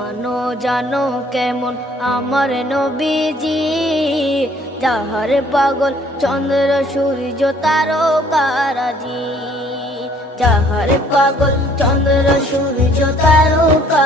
মানো জানো কেমন আমার নবীজি, যাহার পাগল চন্দ্র সূর্য তারকারাজি, যাহার পাগল চন্দ্র সূর্য তারকা